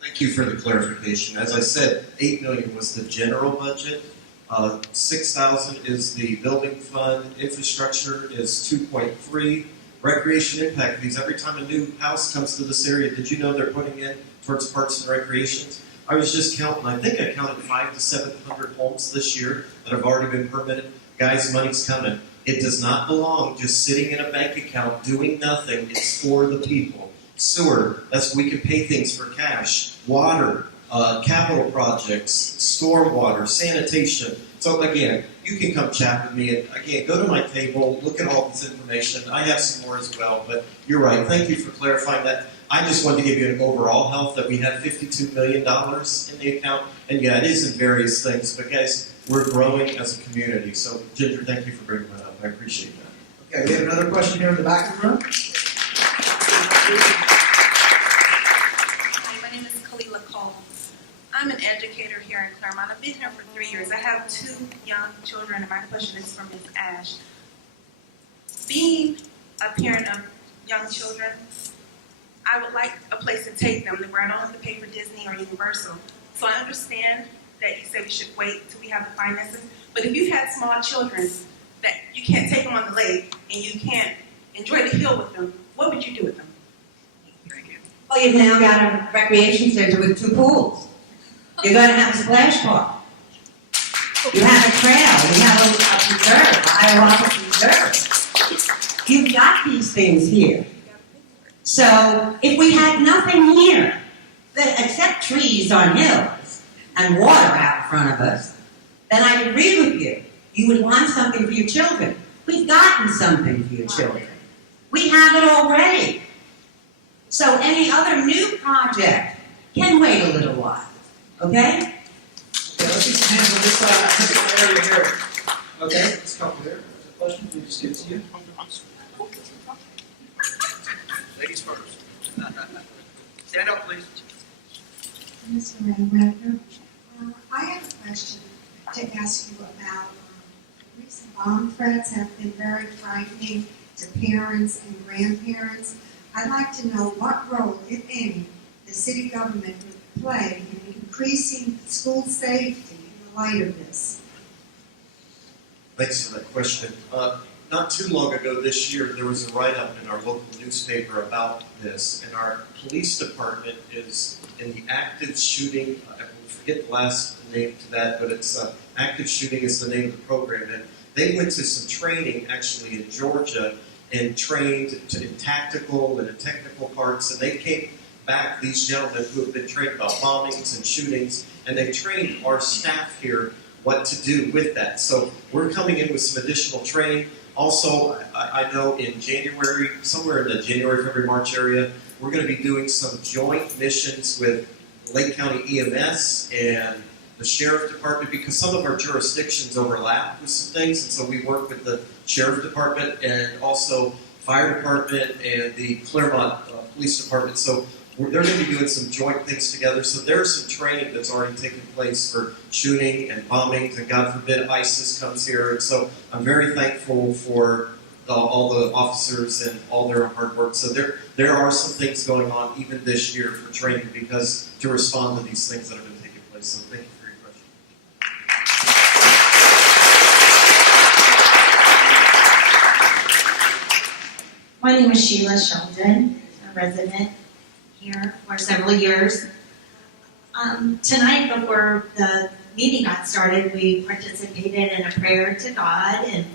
Thank you for the clarification. As I said, $8 million was the general budget. $6,000 is the building fund. Infrastructure is $2.3. Recreation impact fees. Every time a new house comes to this area, did you know they're putting in towards parks and recreations? I was just counting. I think I counted 500 to 700 homes this year that have already been permitted. Guys, money's coming. It does not belong just sitting in a bank account doing nothing. It's for the people. Sewer. That's we can pay things for cash. Water. Capital projects, stormwater, sanitation. So again, you can come chat with me. And again, go to my table, look at all this information. I have some more as well, but you're right. Thank you for clarifying that. I just wanted to give you an overall health that we have $52 million in the account. And yeah, it is in various things. But guys, we're growing as a community. So Ginger, thank you for bringing that up. I appreciate that. Okay, we have another question here in the back of the room. Hi, my name is Kalila Cole. I'm an educator here in Claremont. I've been here for 3 years. I have 2 young children, and my question is for Ms. Ash. Being a parent of young children, I would like a place to take them where I don't have to pay for Disney or Universal. So I understand that you say we should wait till we have the finances, but if you've had small children that you can't take them on the lake and you can't enjoy the hill with them, what would you do with them? Well, you've now got a recreation center with 2 pools. You're going to have a splash park. You have a trail. You have a preserve, Iowa Preserve. You've got these things here. So if we had nothing here, except trees on hills and water out in front of us, then I'd agree with you. You would want something for your children. We've gotten something for your children. We have it already. So any other new project can wait a little while, okay? Okay, let's get some hands on this particular area here. Okay, let's come here. Question, please just give it to you. Ladies first. Stand up, please. Ms. Wagner, I have a question to ask you about recent bomb threats have been very frightening to parents and grandparents. I'd like to know what role, if any, the city government would play in increasing school safety in the light of this. Thanks for that question. Not too long ago this year, there was a write-up in our local newspaper about this, and our police department is in the active shooting, I forget the last name to that, but it's active shooting is the name of the program, and they went to some training actually in Georgia and trained in tactical and in technical parts, and they came back, these gentlemen who have been trained about bombings and shootings, and they trained our staff here what to do with that. So we're coming in with some additional training. Also, I know in January, somewhere in the January, February, March area, we're going to be doing some joint missions with Lake County EMS and the Sheriff Department, because some of our jurisdictions overlap with some things, and so we work with the Sheriff Department and also Fire Department and the Claremont Police Department. So they're going to be doing some joint things together. So there's some training that's already taken place for shooting and bombings, and God forbid ISIS comes here. And so I'm very thankful for all the officers and all their hard work. So there are some things going on even this year for training because to respond to these things that have been taking place. So thank you for your question. My name is Sheila Sheldon, a resident here for several years. Tonight, before the meeting got started, we participated in a prayer to God and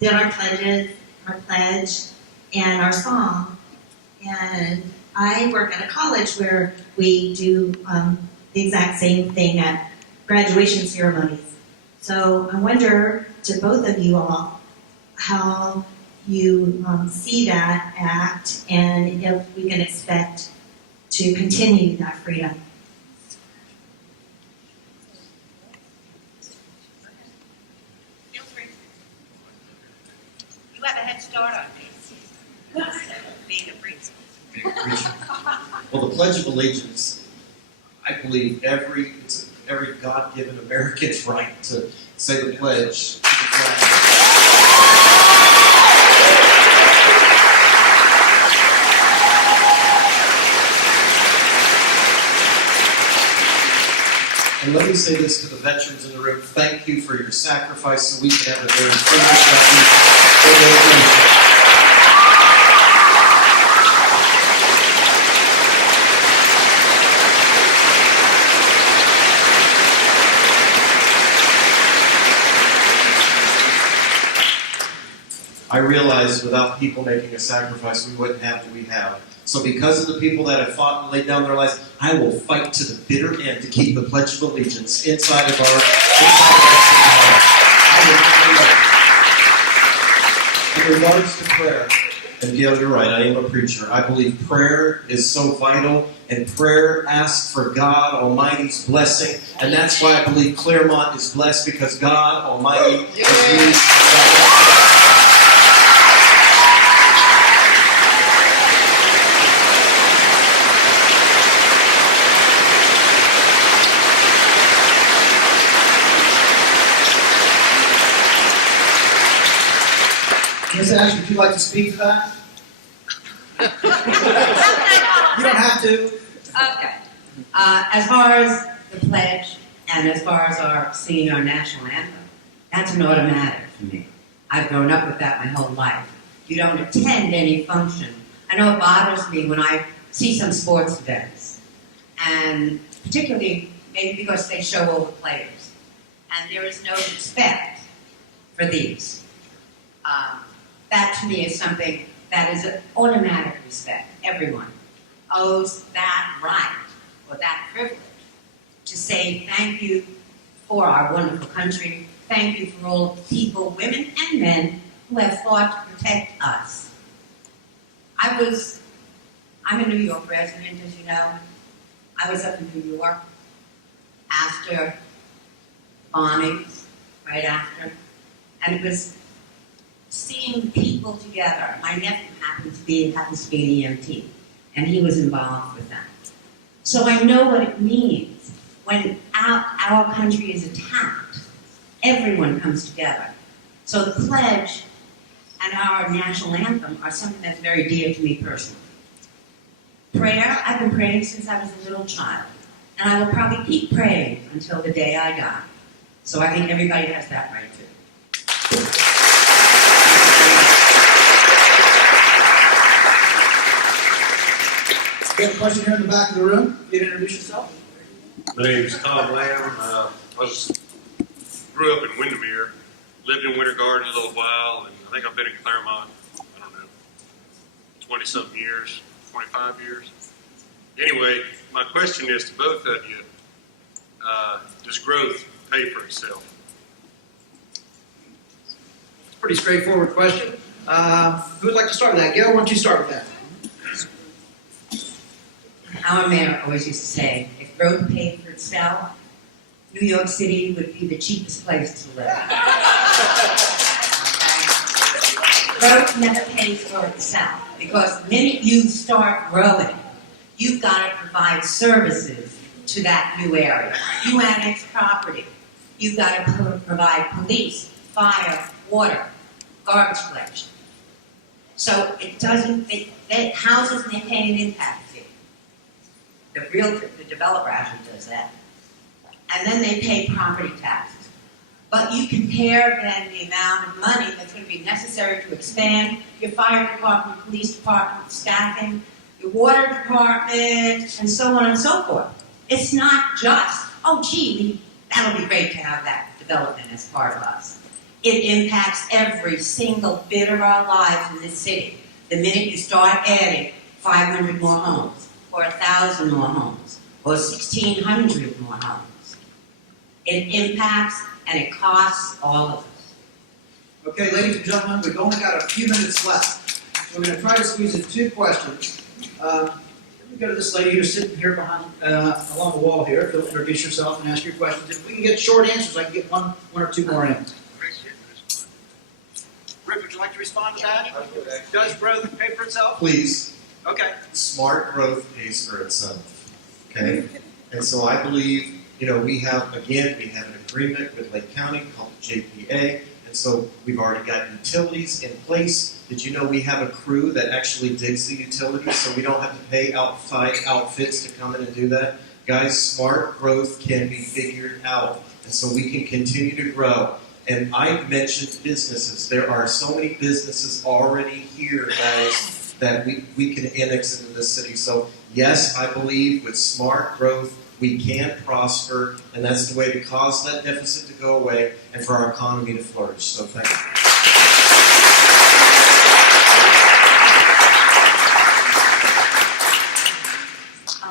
did our pledges, our pledge, and our song. And I work at a college where we do the exact same thing at graduation ceremonies. So I wonder to both of you all how you see that act and if we can expect to continue that freedom. Feel free. You have a head start on this. Being a priest. Well, the Pledge of Allegiance, I believe every God-given American's right to say the pledge to the flag. And let me say this to the veterans in the room: thank you for your sacrifice so we can have a very free country. I realize without people making a sacrifice, we wouldn't have what we have. So because of the people that have fought and laid down their lives, I will fight to the bitter end to keep the Pledge of Allegiance inside of our I will not let it. In regards to prayer, and Gail, you're right, I am a preacher. I believe prayer is so vital, and prayer asks for God Almighty's blessing, and that's why I believe Claremont is blessed, because God Almighty has released. Ms. Ash, would you like to speak to that? You don't have to. Okay. As far as the pledge and as far as our singing our national anthem, that's an automatic for me. I've grown up with that my whole life. You don't attend any function. I know it bothers me when I see some sports events, and particularly maybe because they show all the players, and there is no respect for these. That to me is something that is an automatic respect. Everyone owes that right or that privilege to say thank you for our wonderful country. Thank you for all the people, women and men, who have fought to protect us. I'm a New York resident, as you know. I was up in New York after bombings, right after, and it was seeing people together. My nephew happens to be an EMT, and he was involved with that. So I know what it means when our country is attacked. Everyone comes together. So the pledge and our national anthem are something that's very dear to me personally. Prayer, I've been praying since I was a little child, and I will probably keep praying until the day I die. So I think everybody has that right too. We have a question here in the back of the room. You can introduce yourself. My name's Tom Lamb. Grew up in Windermere, lived in Winter Garden a little while, and I think I've been in Claremont, 20-something years, 25 years. Anyway, my question is to both of you, does growth pay for itself? Pretty straightforward question. Who would like to start with that? Gail, why don't you start with that? Our mayor always used to say, if growth paid for itself, New York City would be the cheapest place to live. Okay? Growth never pays for itself, because the minute you start growing, you've got to provide services to that new area. You annex property. You've got to provide police, fire, water, garbage collection. So it doesn't, houses may pay an impact fee. The developer actually does that. And then they pay property taxes. But you compare then the amount of money that's going to be necessary to expand your fire department, police department, staffing, your water department, and so on and so forth. It's not just, oh gee, that'll be great to have that development as part of us. It impacts every single bit of our lives in this city. The minute you start adding 500 more homes, or 1,000 more homes, or 1,600 more homes, it impacts and it costs all of us. Okay, ladies and gentlemen, we've only got a few minutes left. So we're going to try to squeeze in 2 questions. Let me go to this lady who's sitting here behind, along the wall here. You'll introduce yourself and ask your questions. If we can get short answers, I can get one or 2 more in. Rick, would you like to respond to that? Does growth pay for itself? Please. Okay. Smart growth pays for itself. Okay? And so I believe, we have an agreement with Lake County called the JPA, and so we've already got utilities in place. Did you know we have a crew that actually digs the utilities, so we don't have to pay outside outfits to come in and do that? Guys, smart growth can be figured out, and so we can continue to grow. And I mentioned businesses. There are so many businesses already here, guys, that we can annex into this city. So yes, I believe with smart growth, we can prosper, and that's the way to cause that deficit to go away and for our economy to flourish. So thank you.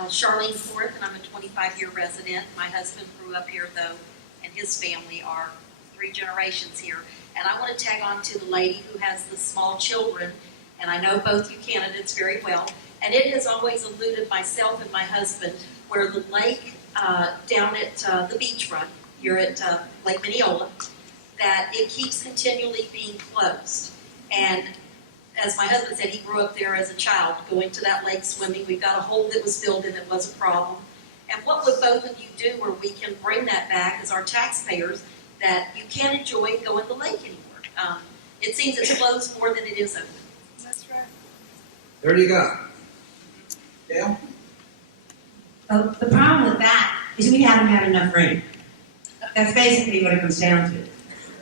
Charlene Forth, and I'm a 25-year resident. My husband grew up here, though, and his family are 3 generations here. And I want to tag on to the lady who has the small children, and I know both you candidates very well. And it has always eluded myself and my husband where the lake down at the beachfront here at Lake Mineola, that it keeps continually being closed. And as my husband said, he grew up there as a child, going to that lake swimming. We've got a hole that was filled in that was a problem. And what would both of you do where we can bring that back as our taxpayers, that you can't enjoy going to the lake anymore? It seems it's closed more than it is open. That's right. There you go. Dale? Well, the problem with that is we haven't had enough rain. That's basically what it comes down to.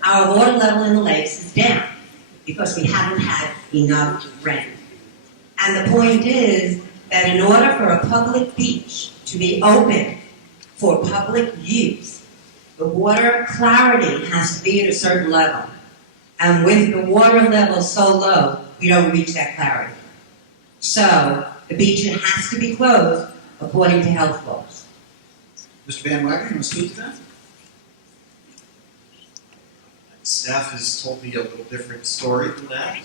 Our water level in the lakes is down because we haven't had enough rain. And the point is that in order for a public beach to be open for public use, the water clarity has to be at a certain level. And with the water level so low, we don't reach that clarity. So the beach has to be closed according to health laws. Mr. Van Wagner, you want to speak to that? Staff has told me a little different story than that.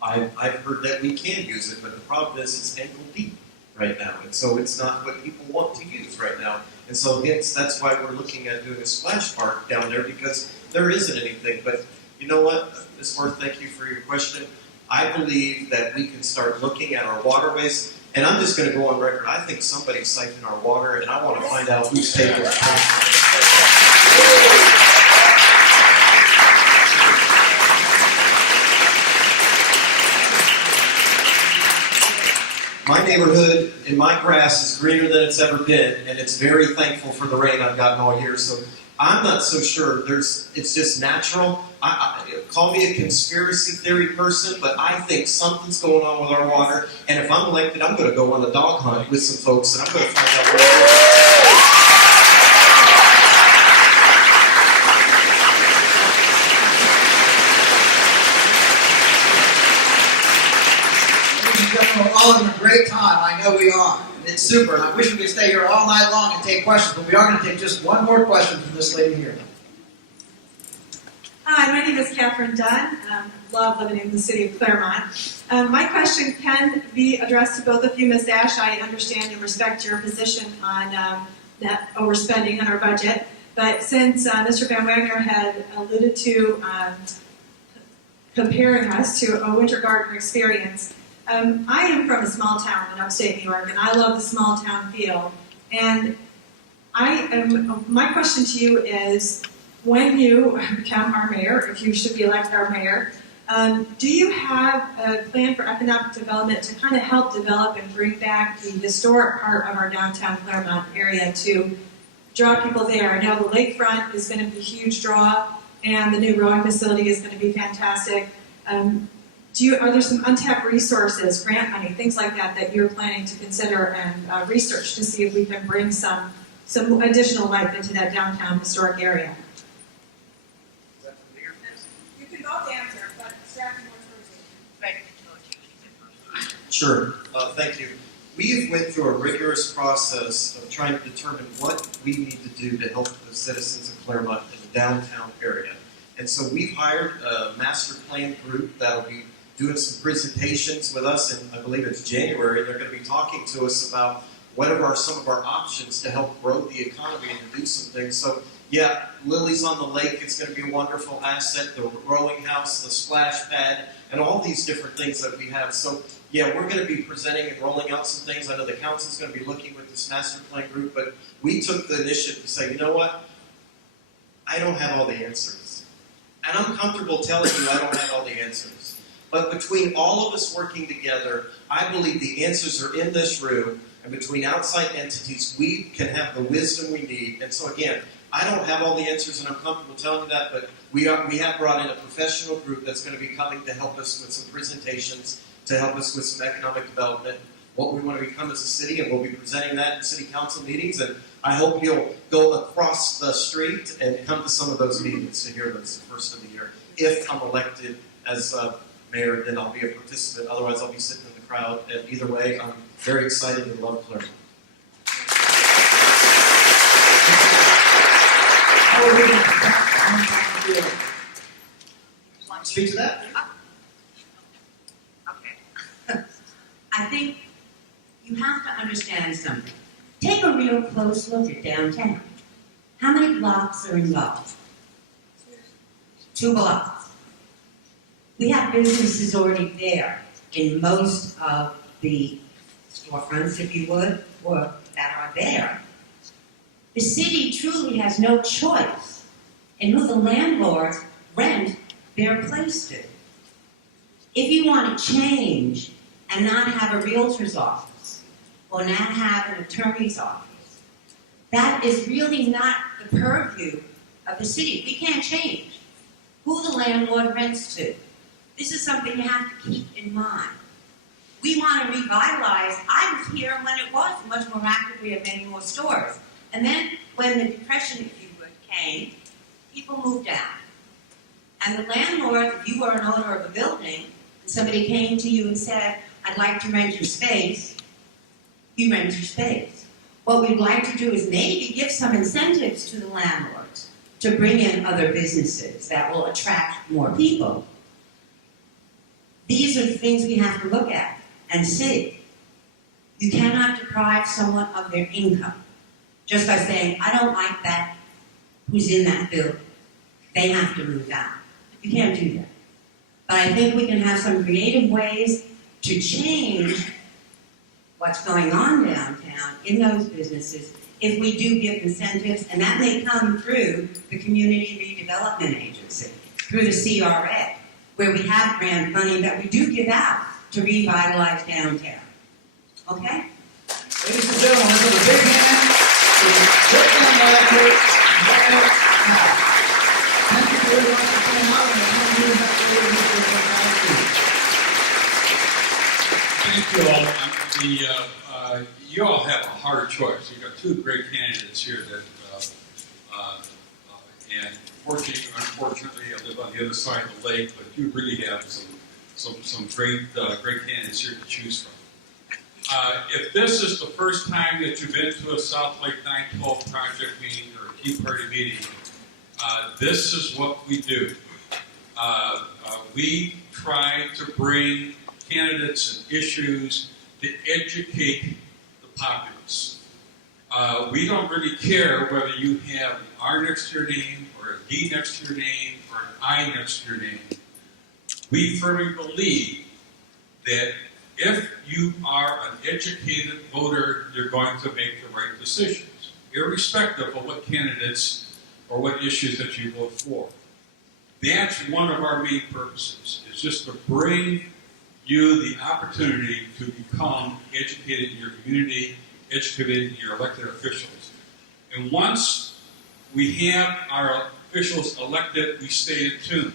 I've heard that we can use it, but the problem is it's ankle deep right now, and so it's not what people want to use right now. And so hence, that's why we're looking at doing a splash park down there, because there isn't anything. But you know what, Ms. Worth, thank you for your question. I believe that we can start looking at our waterways, and I'm just going to go on record. I think somebody's siphoned our water, and I want to find out who's taking it. My neighborhood and my grass is greener than it's ever been, and it's very thankful for the rain I've gotten all year. So I'm not so sure. It's just natural. Call me a conspiracy theory person, but I think something's going on with our water. And if I'm elected, I'm going to go on a dog hunt with some folks, and I'm going to find out what it is. We're all having a great time. I know we are. It's super. And I wish we could stay here all night long and take questions, but we are going to take just one more question from this lady here. Hi, my name is Catherine Dunn. Love living in the city of Claremont. My question can be addressed to both of you, Ms. Ash. I understand and respect your position on that overspending on our budget. But since Mr. Van Wagner had alluded to comparing us to a winter garden experience, I am from a small town in upstate New York, and I love the small town feel. And my question to you is, when you become our mayor, if you should be elected our mayor, do you have a plan for economic development to kind of help develop and bring back the historic part of our downtown Claremont area to draw people there? I know the lakefront is going to be a huge draw, and the new rowing facility is going to be fantastic. Are there some untapped resources, grant money, things like that, that you're planning to consider and research to see if we can bring some additional life into that downtown historic area? You can both answer, but staff wants to. Sure. Thank you. We've went through a rigorous process of trying to determine what we need to do to help the citizens of Claremont in the downtown area. And so we've hired a master plan group that will be doing some presentations with us, and I believe it's January. They're going to be talking to us about what are some of our options to help grow the economy and to do some things. So, yeah, Lily's on the Lake. It's going to be a wonderful asset. The rowing house, the splash pad, and all these different things that we have. So, yeah, we're going to be presenting and rolling out some things. I know the council's going to be looking with this master plan group, but we took the initiative to say, you know what? I don't have all the answers. And I'm comfortable telling you I don't have all the answers. But between all of us working together, I believe the answers are in this room, and between outside entities, we can have the wisdom we need. And so again, I don't have all the answers, and I'm comfortable telling you that, but we have brought in a professional group that's going to be coming to help us with some presentations, to help us with some economic development, what we want to become as a city, and we'll be presenting that in city council meetings. And I hope you'll go across the street and come to some of those meetings to hear those the first of the year. If I'm elected as mayor, then I'll be a participant. Otherwise, I'll be sitting in the crowd. And either way, I'm very excited and love Claremont. Speak to that. Okay. I think you have to understand something. Take a real close look at downtown. How many blocks are involved? 2 blocks. We have businesses already there in most of the storefronts, if you would, or that are there. The city truly has no choice in who the landlords rent their place to. If you want to change and not have a realtor's office or not have an attorney's office, that is really not the purview of the city. We can't change who the landlord rents to. This is something you have to keep in mind. We want to revitalize. I was here when it was much more active. We had many more stores. And then when the Depression, if you would, came, people moved out. And the landlord, if you were an owner of a building, and somebody came to you and said, I'd like to rent your space, you rent your space. What we'd like to do is maybe give some incentives to the landlords to bring in other businesses that will attract more people. These are the things we have to look at and see. You cannot deprive someone of their income just by saying, I don't like that, who's in that building. They have to move out. You can't do that. But I think we can have some creative ways to change what's going on downtown in those businesses if we do give incentives, and that may come through the Community Redevelopment Agency, through the CRA, where we have grant money that we do give out to revitalize downtown. Okay? Ladies and gentlemen, let's give a big hand to Brooklyn Electric and thank you very much for coming out, and I'll come back later with Thank you all. You all have a hard choice. You've got two great candidates here that, and fortunately, unfortunately, I live on the other side of the lake, but you really have some great candidates here to choose from. If this is the first time that you've been to a South Lake 912 project meeting or a Tea Party meeting, this is what we do. We try to bring candidates and issues to educate the populace. We don't really care whether you have an R next to your name, or a D next to your name, or an I next to your name. We firmly believe that if you are an educated voter, you're going to make the right decisions, irrespective of what candidates or what issues that you vote for. That's one of our main purposes, is just to bring you the opportunity to become educated in your community, educated in your elected officials. And once we have our officials elected, we stay in tune.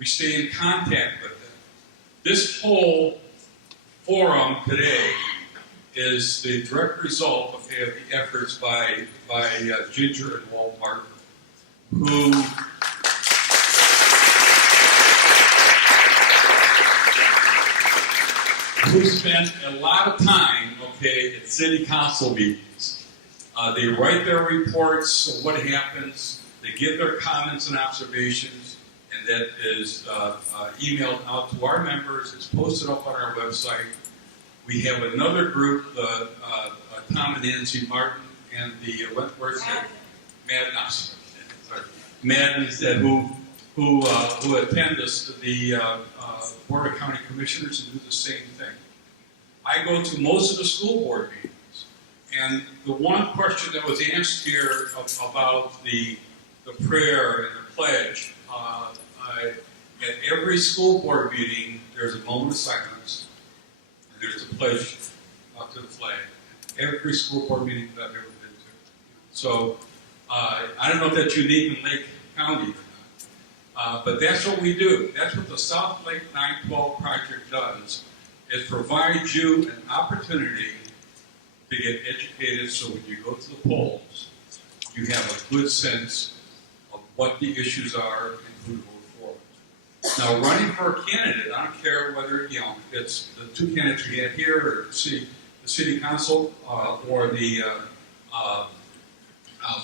We stay in contact with them. This whole forum today is the direct result of the efforts by Ginger and Walt Martin, who spent a lot of time, at city council meetings. They write their reports of what happens, they give their comments and observations, and that is emailed out to our members. It's posted up on our website. We have another group, Tom and Nancy Martin and the Madden said who attend the Board of County Commissioners and do the same thing. I go to most of the school board meetings, and the one question that was asked here about the prayer and the pledge, at every school board meeting, there's a moment of silence, and there's a pledge up to the flag. Every school board meeting that I've ever been to. So, I don't know if that's unique in Lake County or not, but that's what we do. That's what the South Lake 912 project does, is provide you an opportunity to get educated so when you go to the polls, you have a good sense of what the issues are and who to vote for. Now, running for a candidate, I don't care whether, it's the two candidates we had here, or the city council, or the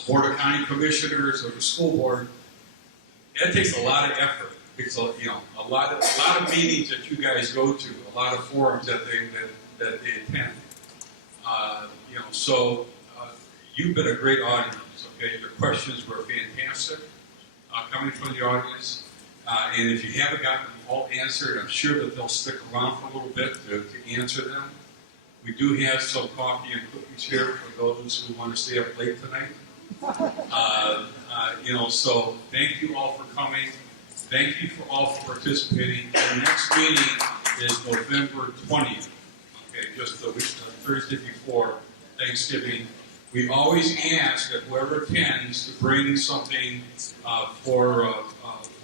Board of County Commissioners, or the school board. That takes a lot of effort. It's a lot of meetings that you guys go to, a lot of forums that they attend. So you've been a great audience. Okay, your questions were fantastic coming from the audience, and if you haven't gotten them all answered, I'm sure that they'll stick around for a little bit to answer them. We do have some coffee and cookies here for those who want to stay up late tonight. So thank you all for coming. Thank you for all for participating. Our next meeting is November 20th. Okay, just the week, Thursday before Thanksgiving. We always ask that whoever attends to bring something for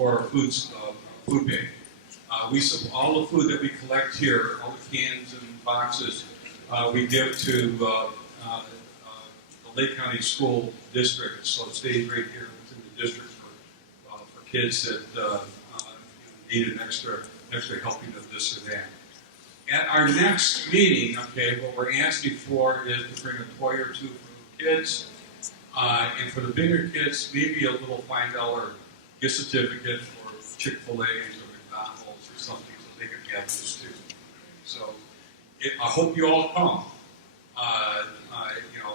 our food bank. All the food that we collect here, all the cans and boxes, we give to the Lake County School District, so it stays right here within the district for kids that need an extra helping of this or that. At our next meeting, okay, what we're asking for is to bring a toy or two for the kids, and for the bigger kids, maybe a little $5 gift certificate for Chick-fil-A or McDonald's or something, so they can have this too. So I hope you all come.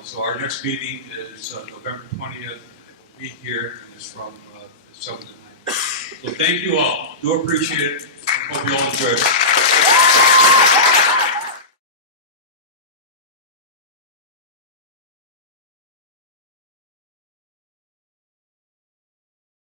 So our next meeting is November 20th. And it will be here, and it's from 7 to 9. So thank you all. Do appreciate it. I hope you all enjoy it.